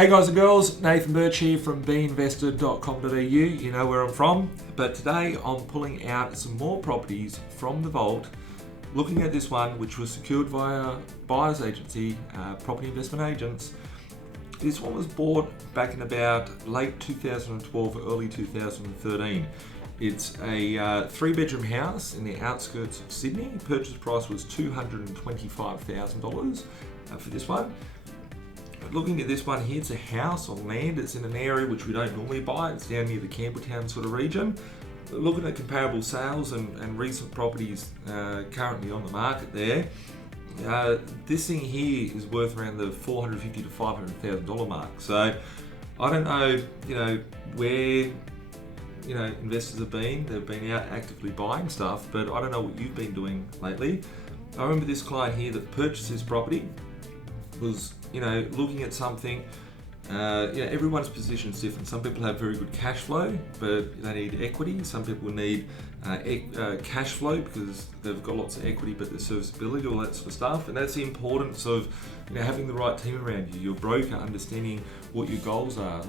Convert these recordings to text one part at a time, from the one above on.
Hey guys and girls, Nathan Birch here from B.Invested.com.au. You know where I'm from, but today I'm pulling out some more properties from the vault, looking at this one which was secured via buyer's agency, property investment agents. This one was bought back in about late 2012, early 2013. It's a 3-bedroom house in the outskirts of Sydney. Purchase price was $225,000 for this one. Looking at this one here, it's a house on land. It's in an area which we don't normally buy. It's down near the Campbelltown sort of region. Looking at comparable sales and recent properties currently on the market there, this thing here is worth around the $450,000 to $500,000 mark. So I don't know, where investors have been. They've been out actively buying stuff, but I don't know what you've been doing lately. I remember this client here that purchased this property was looking at something. Everyone's position is different. Some people have very good cash flow, but they need equity. Some people need cash flow because they've got lots of equity, but their serviceability, all that sort of stuff. And that's the importance of having the right team around you, your broker, understanding what your goals are.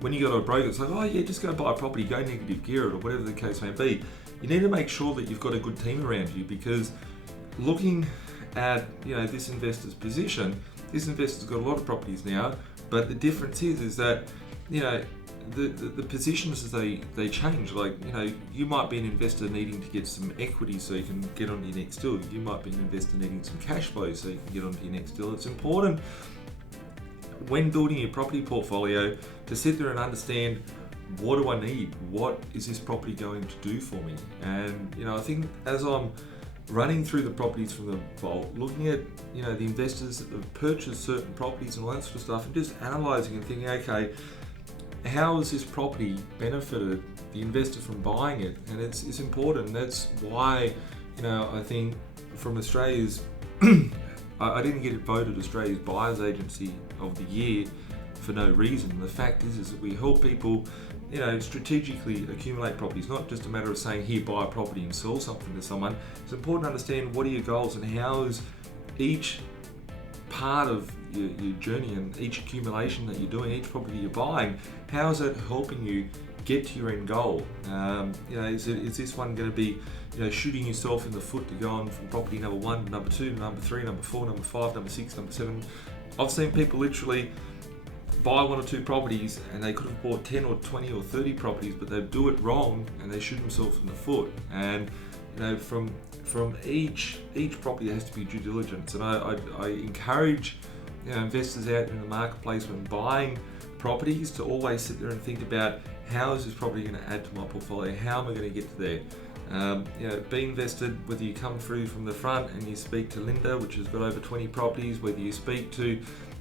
When you go to a broker, it's like, oh yeah, just go buy a property, go negative gear it, or whatever the case may be. You need to make sure that you've got a good team around you, because looking at this investor's position, this investor's got a lot of properties now, but the difference is that the positions as they change. You might be an investor needing to get some equity so you can get onto your next deal. You might be an investor needing some cash flow so you can get onto your next deal. It's important when building your property portfolio to sit there and understand, what do I need? What is this property going to do for me? And I think as I'm running through the properties from the vault, looking at the investors that have purchased certain properties and all that sort of stuff, and just analysing and thinking, okay, how has this property benefited the investor from buying it? And it's important. That's why I think from Australia's I didn't get it voted Australia's Buyers Agency of the Year for no reason. The fact is that we help people strategically accumulate properties. Not just a matter of saying, here, buy a property and sell something to someone. It's important to understand what are your goals and how is each part of your journey and each accumulation that you're doing, each property you're buying, how is it helping you get to your end goal? Is this one going to be shooting yourself in the foot to go on from property number 1 to number 2 to number 3, number 4, number 5, number 6, number 7? I've seen people literally buy 1 or 2 properties and they could have bought 10 or 20 or 30 properties, but they do it wrong and they shoot themselves in the foot. And from each property there has to be due diligence. And I encourage investors out in the marketplace when buying properties to always sit there and think about, how is this property going to add to my portfolio? How am I going to get to there? Be invested, whether you come through from the front and you speak to Linda, which has got over 20 properties, whether you speak to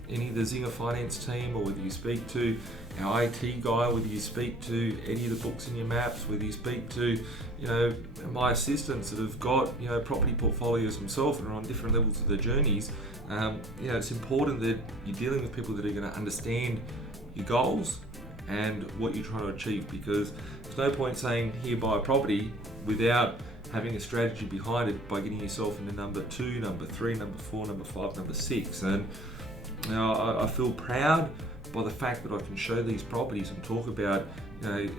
any of the Zinger finance team, or whether you speak to our IT guy, whether you speak to any of the books in your maps, whether you speak to my assistants that have got property portfolios themselves and are on different levels of their journeys. It's important that you're dealing with people that are going to understand your goals and what you're trying to achieve, because there's no point saying, here, buy a property, without having a strategy behind it, by getting yourself into number 2, number 3, number 4, number 5, number 6. And I feel proud by the fact that I can show these properties and talk about, I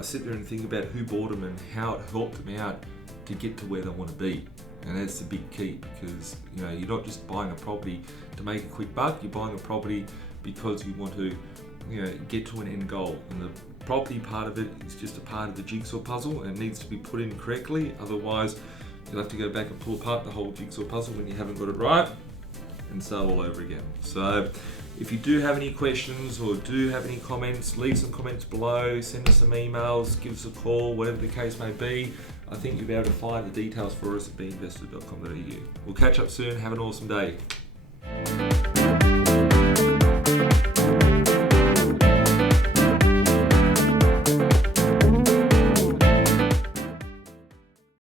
sit there and think about who bought them and how it helped them out to get to where they want to be. And that's the big key, because you're not just buying a property to make a quick buck. You're buying a property because you want to get to an end goal. And the property part of it is just a part of the jigsaw puzzle, and it needs to be put in correctly. Otherwise, you'll have to go back and pull apart the whole jigsaw puzzle when you haven't got it right, and start all over again. So if you do have any questions or do have any comments, leave some comments below, send us some emails, give us a call, whatever the case may be. I think you'll be able to find the details for us at B.Invested.com.au. We'll catch up soon. Have an awesome day.